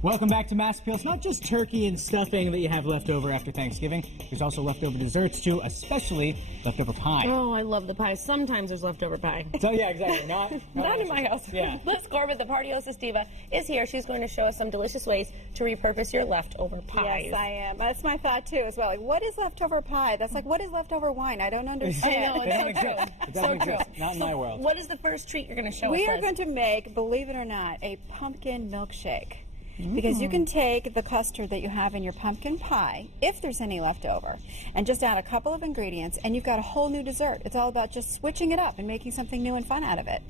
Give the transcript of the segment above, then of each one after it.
Welcome back to Mass Appeal. It's not just turkey and stuffing that you have left over after Thanksgiving. There's also leftover desserts, too, especially leftover pie. Oh, I love the pie. Sometimes there's leftover pie. So, yeah, exactly. Not in my house. Yeah. Liz Corbett, the party hostess diva, is here. She's going to show us some delicious ways to repurpose your leftover pies. Yes, I am. That's my thought, too, as well. Like, what is leftover pie? That's like, what is leftover wine? I don't understand. I know, it's so true. It doesn't exist. Not in my world. What is the first treat you're going to show us? We are going to make, believe it or not, a pumpkin milkshake. Because you can take the custard that you have in your pumpkin pie, if there's any left over, and just add a couple of ingredients, and you've got a whole new dessert. It's all about just switching it up and making something new and fun out of it.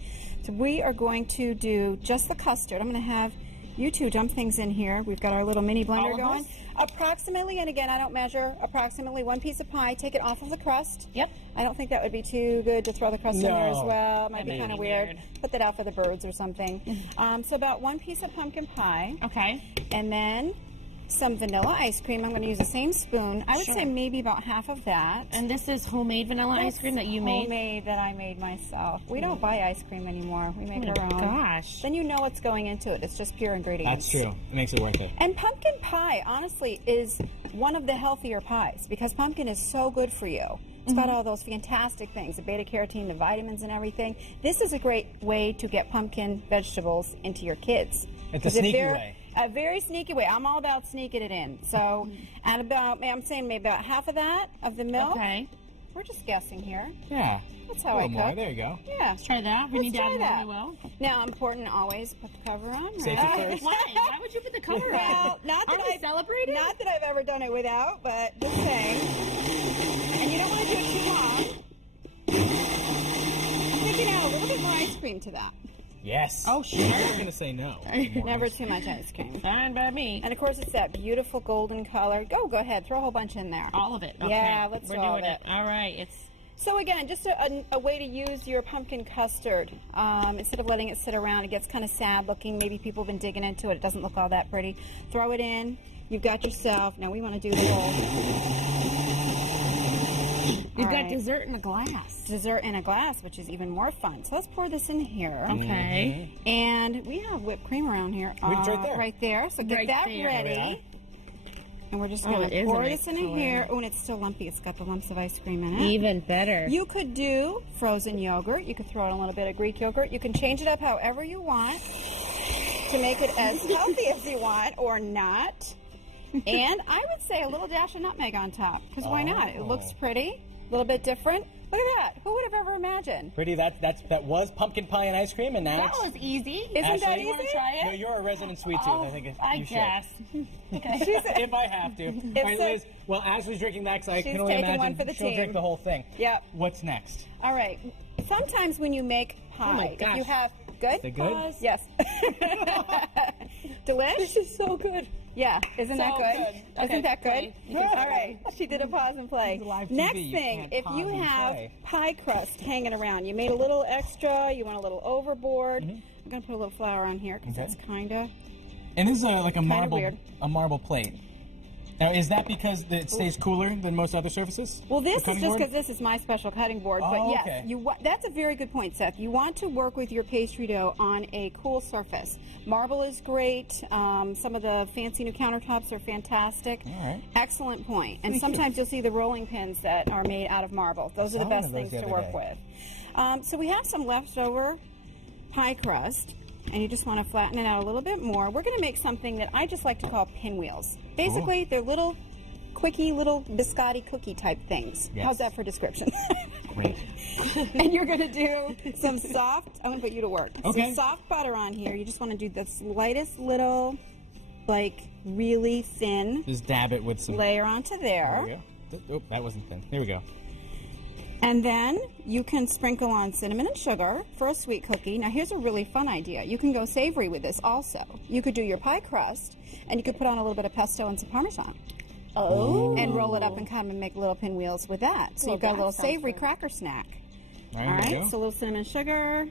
So we are going to do just the custard. I'm going to have you two dump things in here. We've got our little mini blender going. Approximately, and again, I don't measure, approximately one piece of pie. Take it off of the crust. Yep. I don't think that would be too good to throw the crust in there as well. It might be kind of weird. Put that out for the birds or something. So about one piece of pumpkin pie. Okay. And then some vanilla ice cream. I'm going to use the same spoon. I would say maybe about half of that. And this is homemade vanilla ice cream that you made? Homemade that I made myself. We don't buy ice cream anymore. We make our own. Gosh. Then you know what's going into it. It's just pure ingredients. That's true. It makes it worth it. And pumpkin pie, honestly, is one of the healthier pies because pumpkin is so good for you. It's got all those fantastic things, the beta-carotene, the vitamins and everything. This is a great way to get pumpkin vegetables into your kids. It's a sneaky way. A very sneaky way. I'm all about sneaking it in. So at about, I'm saying maybe about half of that, of the milk. Okay. We're just guessing here. Yeah. That's how I cook. More. There you go. Yeah. Let's try that. We need to add more, we will. Now, important always put the cover on, right? Safety first. Why would you put the cover on? Well, not that I celebrated. Not that I've ever done it without, but just saying. And you don't want to do it too long. I'm thinking add a little bit more ice cream to that. Yes. Oh, sure. I'm going to say no. Never too much ice cream. Fine by me. And of course, it's that beautiful golden color. Go ahead. Throw a whole bunch in there. All of it. Okay. Yeah, let's We're do all doing of it. All right. So again, just a way to use your pumpkin custard. Instead of letting it sit around, it gets kind of sad looking. Maybe people have been digging into it. It doesn't look all that pretty. Throw it in. You've got yourself. Now we want to do the whole. You've got dessert in a glass. Dessert in a glass, which is even more fun. So let's pour this in here. Okay. And we have whipped cream around here. Right there. Right there. So get that ready. And we're just going to pour this in here. Oh, and it's still lumpy. It's got the lumps of ice cream in it. Even better. You could do frozen yogurt. You could throw in a little bit of Greek yogurt. You can change it up however you want to make it as healthy as you want or not. And I would say a little dash of nutmeg on top, because why not? It looks pretty, a little bit different. Look at that. Who would have ever imagined? Pretty. That was pumpkin pie and ice cream, and now that was easy. Isn't that easy? You want to try it? No, you're a resident sweet tooth. I think I guess. Okay. If I have to. All right, Liz. Well, Ashley's drinking that, because I can only imagine one for the she'll drink the whole thing. Yep. What's next? All right. Sometimes when you make pie, my gosh. if you have good. Is it good? Pause. Yes. Delish. This is so good. Yeah, isn't that good? Okay, Isn't that good? play. All right, she did a pause and play. Live Next TV, you thing, can't if pause you and have play. pie crust hanging around, you made a little extra, you want a little overboard. I'm gonna put a little flour on here because that's kinda. And this is like a weird. marble plate. Now, is that because it stays cooler than most other surfaces? Well, this The is cutting just board? because this is my special cutting board. Oh, but yes, okay. that's a very good point, Seth. You want to work with your pastry dough on a cool surface. Marble is great. Some of the fancy new countertops are fantastic. All right. Excellent point. And sometimes you'll see the rolling pins that are made out of marble. Those are the best things to work with. So we have some leftover pie crust. And you just want to flatten it out a little bit more. We're going to make something that I just like to call pinwheels. Basically, they're little, quickie, little biscotti cookie type things. Yes. How's that for description? Great. And you're going to do some soft, I'm going to put you to work. Okay. Some soft butter on here. You just want to do the slightest little, like, really thin Just dab it with some layer onto there. There we go. Oh, that wasn't thin. There we go. And then you can sprinkle on cinnamon and sugar for a sweet cookie. Now here's a really fun idea. You can go savory with this also. You could do your pie crust and you could put on a little bit of pesto and some Parmesan. Oh. And roll it up and kind of make little pinwheels with that. So you've got a little savory cracker snack. All All right, there you right, go. so a little cinnamon sugar.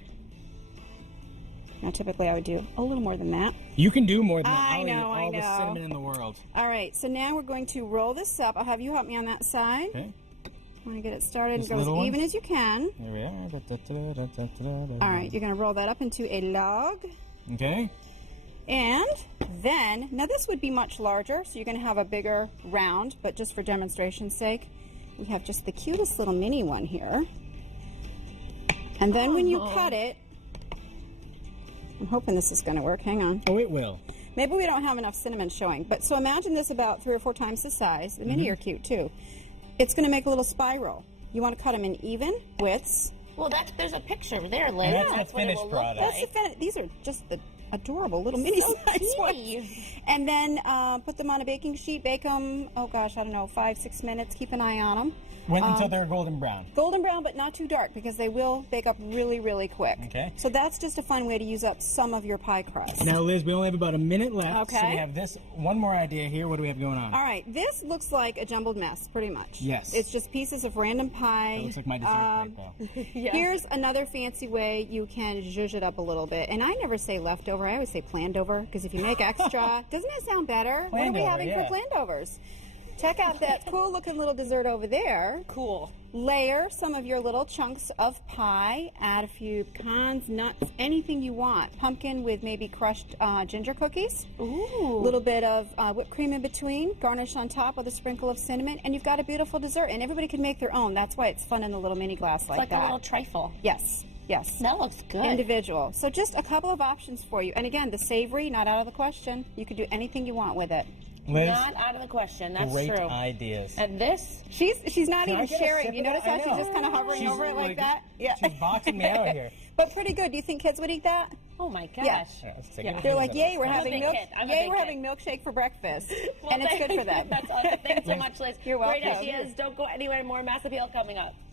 Now typically I would do a little more than that. You can do more than that. I I'll eat know, all the cinnamon in the world. All right, so now we're going to roll this up. I'll have you help me on that side. Okay. Want to get it started Just and go as little even ones? as you can. There we are. All right, you're going to roll that up into a log. Okay. And then, now this would be much larger, so you're going to have a bigger round, but just for demonstration's sake, we have just the cutest little mini one here. And then when you cut it, I'm hoping this is going to work. Hang on. Oh, it will. Maybe we don't have enough cinnamon showing, but so imagine this about 3 or 4 times the size. The mini are cute too. It's going to make a little spiral. You want to cut them in even widths. Well, there's a picture there, Liz. And that's the what it finished will look product. like. That's the these are just the adorable little mini size ones. Teeny. And then put them on a baking sheet. Bake them, oh gosh, I don't know, 5-6 minutes. Keep an eye on them. Until they're golden brown. Golden brown, but not too dark, because they will bake up really, really quick. Okay. So that's just a fun way to use up some of your pie crust. Now, Liz, we only have about a minute left. So Okay. we have this one more idea here. What do we have going on? All right, this looks like a jumbled mess, pretty much. Yes. It's just pieces of random pie. That looks like my dessert plate, though. Yeah. Here's another fancy way you can zhuzh it up a little bit. And I never say leftover, I always say planned over, because if you make extra, doesn't that sound better? What are we Planned over, having yeah. for planned overs? Check out that cool looking little dessert over there. Cool. Layer some of your little chunks of pie, add a few pecans, nuts, anything you want. Pumpkin with maybe crushed ginger cookies. Ooh. A little bit of whipped cream in between, garnish on top with a sprinkle of cinnamon, and you've got a beautiful dessert. And everybody can make their own. That's why it's fun in the little mini glass like Like that. a little trifle. Yes, yes. That looks good. Individual. So just a couple of options for you. And again, the savory, not out of the question. You could do anything you want with it. Liz, Not out of the question. That's great true. ideas. And this, She's not Can I even get a sharing. sip You of that? notice how I she's know. just kind of hovering She's over it like that? Yeah. She's boxing me out here. But pretty good. Do you think kids would eat that? oh my gosh. Yeah. Yeah, let's take Yeah. it. They're like, yay, we're I'm a having big milk. kid. I'm a Yay, big we're kid. having milkshake for breakfast, Well, and it's good for them. That's all. Thanks so much, Liz. You're Great welcome. ideas. Don't go anywhere. More Mass Appeal coming up.